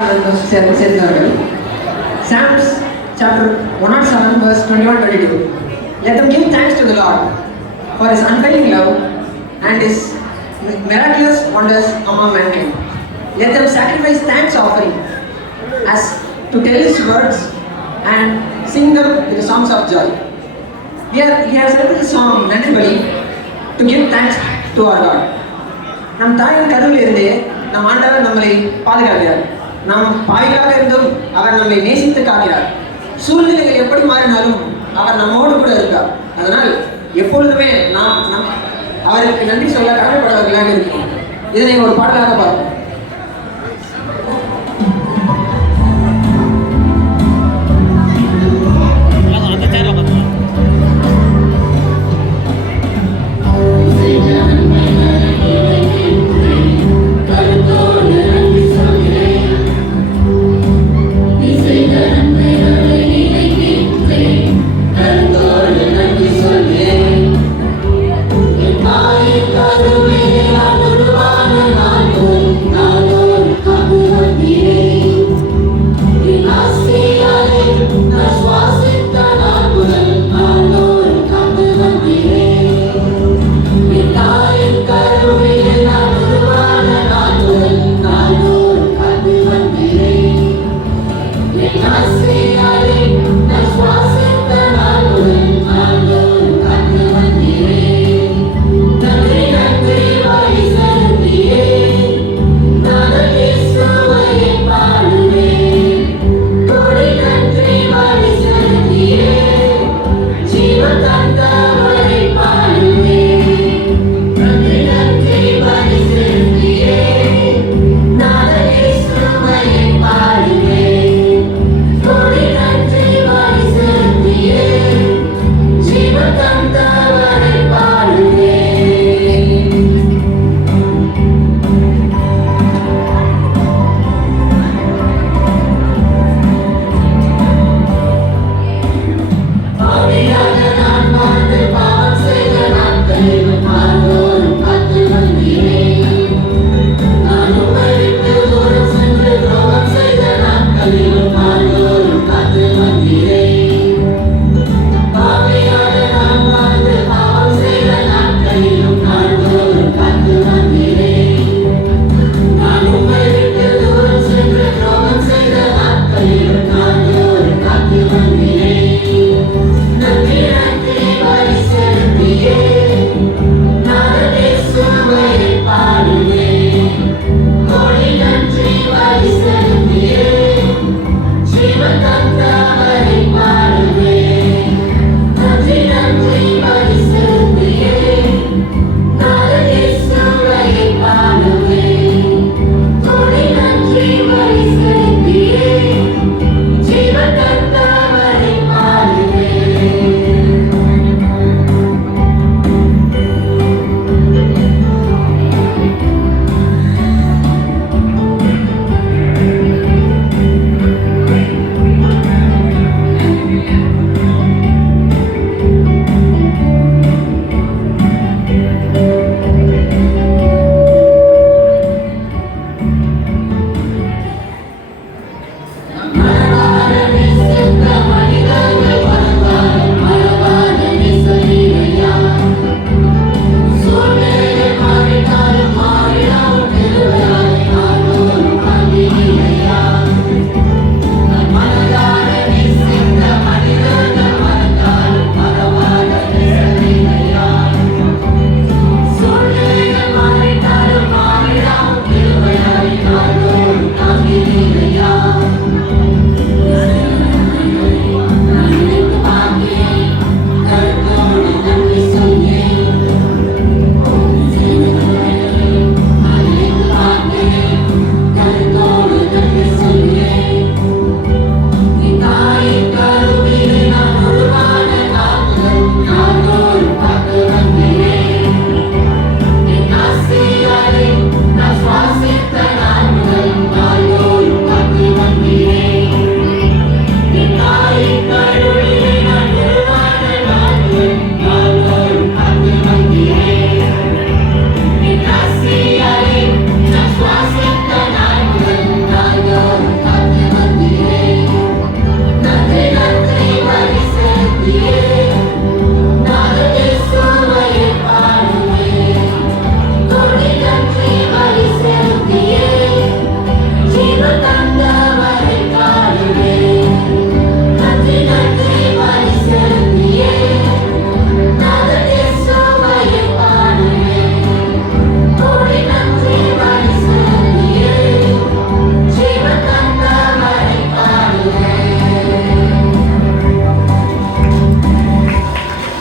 சேர்ந்தவர்கள். Psalms chapter 107 verse 21-22. Let them give thanks to the Lord for his unfailing love and his miraculous wonders among mankind. Let them sacrifice thanks offering as to tell his words and sing them with the songs of joy. He has written the song naturally to give thanks to our God. நம் தாயின் கருவில் இருந்தே நம் ஆண்டவர் நம்மளை பாதுகாக்கிறார். நாம் பாவிகளாக இருந்தும் அவர் நம்மை நேசித்து காக்கிறார். சூழ்நிலைகள் எப்படி மாறினாலும் அவர் நம்மோடு கூட இருக்கார். அதனால் எப்பொழுதுமே நாம் அவருக்கு நன்றி சொல்ல கடமைப்பட்டவர்களாக இருக்கிறோம். இதனை ஒரு பாடலாக பார்ப்போம்.